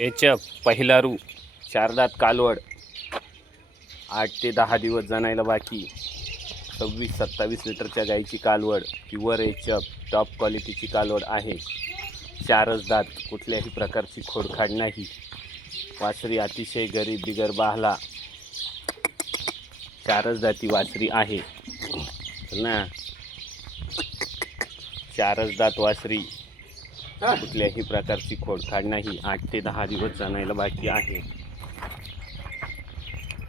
HF पहिलारू, चारदात कालवड, 8 ते 10 दिवस जनायला बाकी. 26-27 लिटरच्या गाईची कालवड, प्युअर एचएफ टॉप क्वालिटीची कालवड आहे. 4च दात, कुठल्याही प्रकारची खोडखाड नाही. वासरी अतिशय गरीब बिगर बाहला. 4च दाती वासरी आहे ना. 4च दात वासरी, कुठल्याही प्रकारची खोडखाड नाही. 8 ते 10 दिवस जनायला बाकी आहे.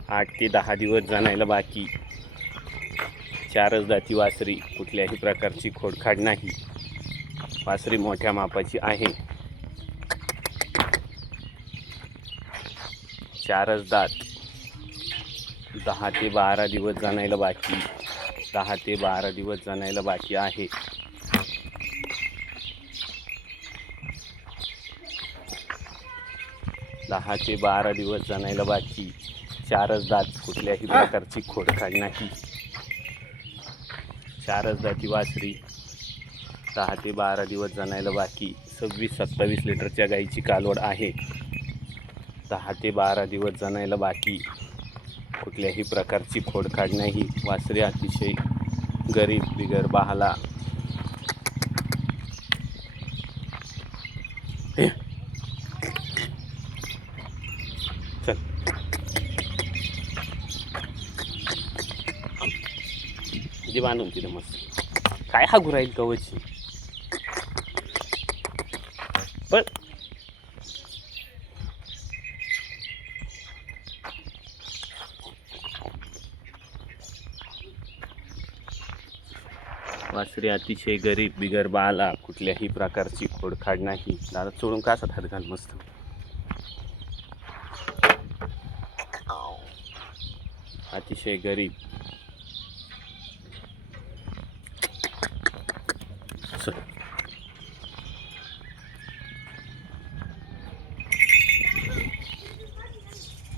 8 ते 10 दिवस जनायला बाकी. 4च दाती वासरी, कुठल्याही प्रकारची खोडखाड नाही. वासरी मोठ्या मापाची आहे. 4च दात, 10 ते 12 दिवस जनायला बाकी. 10 ते 12 दिवस जनायला बाकी आहे. 10 ते 12 दिवस जनायला बाकी. 4च दात, कुठल्याही प्रकारची खोडखाड नाही. 4च दाती वासरी, 10 ते 12 दिवस जनायला बाकी. 26-27 लिटरच्या गाईची कालवड आहे. 10 ते 12 दिवस जनायला बाकी. कुठल्याही प्रकारची खोडखाड नाही. वासरी अतिशय गरीब बिगर बाहला. चल जे बांधून तिथे मस्त काय हा गुराईल कवची पण वासरी अतिशय गरीब बिगर बाला. कुठल्याही प्रकारची खोडखाड नाही. दादा चोळून कासात हात घाल मस्त. अतिशय गरीब. चल